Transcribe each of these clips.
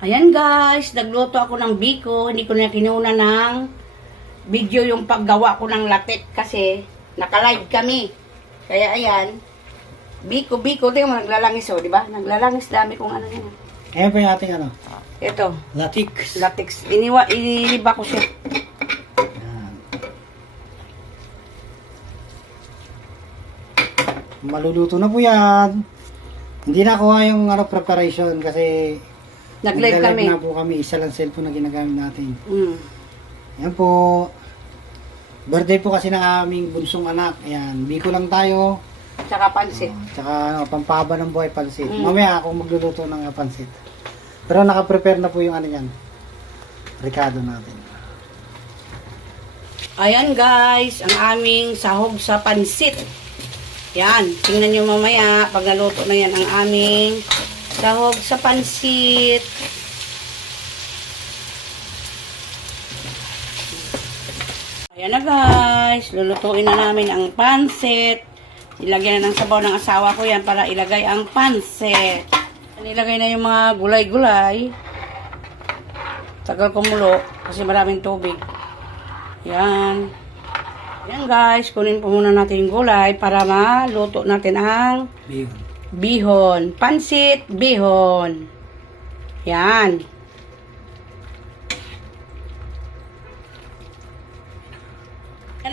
Ayan guys, nagluto ako ng biko. Hindi ko na kinuna ng video yung paggawa ko ng latik kasi naka-live kami. Kaya ayan, biko, biko. Tingnan mo, naglalangis oh, di ba? Naglalangis dami kung ano yan. Ayan po yung ating ano, Ito, latik. latex. Iniwa, iniba ko siya. Ayan. Maluluto na po yan. Hindi na kuha yung ano, preparation kasi Nag-live kami. na po kami. Isa lang cellphone na ginagamit natin. Mm. Ayan po. Birthday po kasi ng aming bunsong anak. Ayan, biko lang tayo. Tsaka pansit. Oh, tsaka ano, pampahaba ng buhay pansit. Mm. Mamaya ako magluluto ng uh, pansit. Pero naka-prepare na po yung ano yan. Ricardo natin. Ayan guys, ang aming sahog sa pansit. Yan, tingnan nyo mamaya pag naluto na yan ang aming sahog sa pansit. Ayan na guys, lulutuin na namin ang pansit. Ilagyan na ng sabaw ng asawa ko yan para ilagay ang pansit. Nilagay na yung mga gulay-gulay. Tagal kumulo kasi maraming tubig. Yan. Yan guys, kunin po muna natin yung gulay para maluto natin ang Bihon. bihon. Pansit bihon. Yan.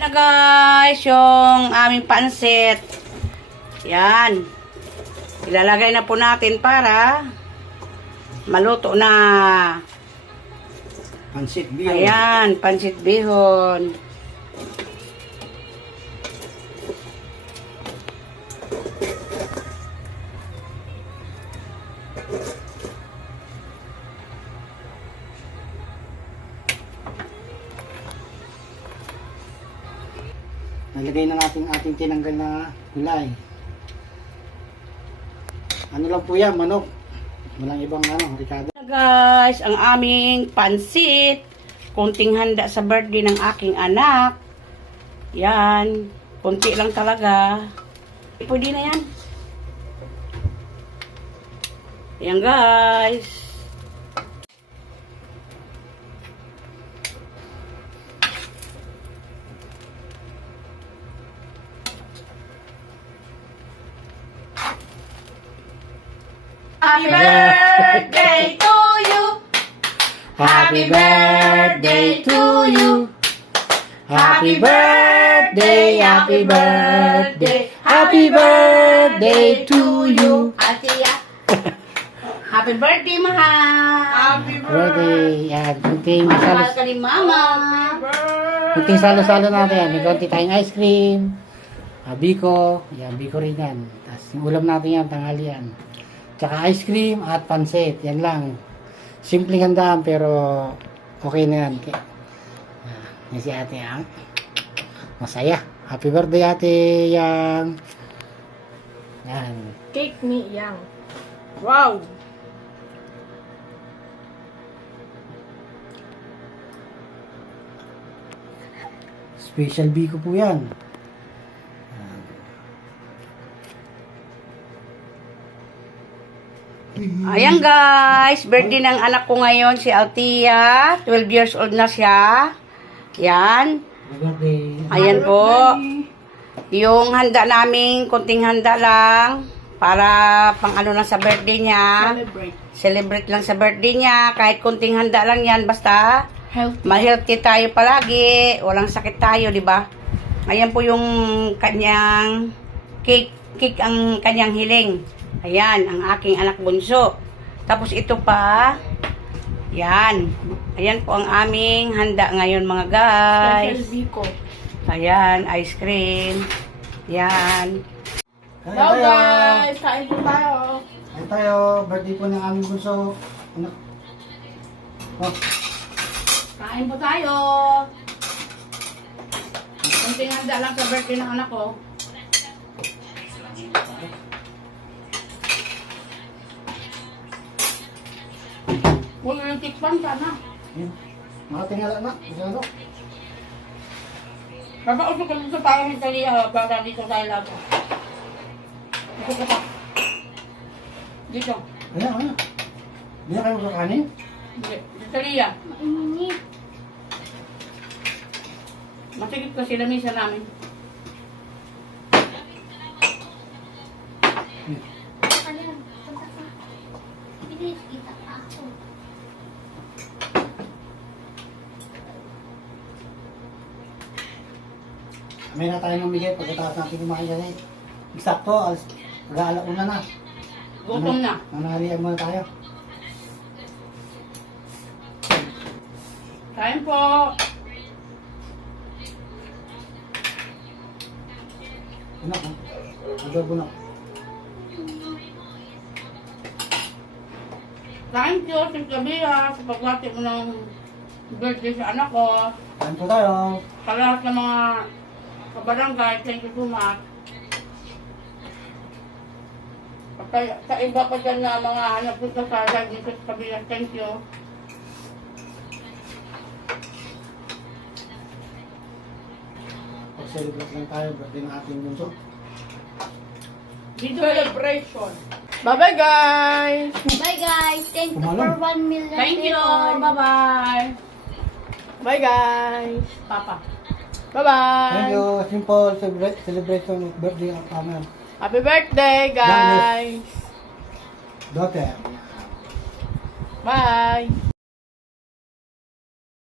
Na guys, yung aming pansit. Yan. Ilalagay na po natin para maluto na. Pansit bihon. Ayan, pansit bihon. Nalagay na natin ating tinanggal na gulay. Ano lang po yan, manok. Walang ibang ano, Ricardo. Guys, ang aming pansit. Kunting handa sa birthday ng aking anak. Yan. Kunti lang talaga. Pwede na yan. Yan guys. Happy birthday to you. Happy birthday to you. Happy birthday, happy birthday, happy birthday to you. Atiya. Happy birthday, mahal. Happy Birthday. Yan, kunting Mahal salo, ka ni mama. kunting salo-salo natin. May konti tayong ice cream. Ah, biko. Yan, biko rin yan. Tapos yung ulam natin yan, tanghalian. Tsaka ice cream at pansit. Yan lang. Simpleng handaan pero okay na yan. Ah, yan si ate ang masaya. Happy birthday ate yang. Yan. Cake me yang. Wow! Special biko po yan. Ayan guys, birthday ng anak ko ngayon, si Altia. 12 years old na siya. Yan. Ayan po. Yung handa namin, kunting handa lang. Para pang ano lang sa birthday niya. Celebrate. Celebrate lang sa birthday niya. Kahit kunting handa lang yan. Basta, Healthy. ma-healthy tayo palagi. Walang sakit tayo, di ba? Ayan po yung kanyang cake. Cake ang kanyang hiling. Ayan, ang aking anak bunso. Tapos ito pa. Yan. Ayan po ang aming handa ngayon mga guys. Special Biko. Ayan, ice cream. Yan. Hello tayo. guys! Kain po tayo. Kain tayo. Birthday po ng aming bunso. Anak. Oh, Kain po tayo. Kunting handa lang sa birthday ng anak ko. Huwag yung tikpan sana. yun. Makatingala na. Masyado. Babausok ko sa parang ng taliya para dito tayo lago. Dito ka pa. Dito. Ayan, ayan. Hindi na kayo kakanin? Hindi. Sa Lia. Mainit. Masigit kasi lamisa namin. Ano yan? Punta ka. Bilis, kita pa ako. May na tayo mamigay pagkatapos natin kumain kasi. Eksakto, alas, mag-aalauna na. Gutom na. Nanahalian muna tayo. Kain po. Bunak, ha? Adobo na. Thank you, Sis Gabia, sa pagbati mo ng birthday sa anak ko. Kain po tayo. Sa lahat ng mga kabarangay, thank you so much. At Sa, iba pa dyan na mga nagpunta sa live dito sa Kabilas, thank you. Pag-celebrate lang tayo, birthday ng ating bunso. Dito. Celebration. Bye-bye, guys! Bye guys! Thank you for 1 million Thank you. Bye-bye. Bye, guys! Papa. Bye-bye! Thank you. Simple celebra- celebration of birthday of our Happy birthday, guys! daughter. Bye!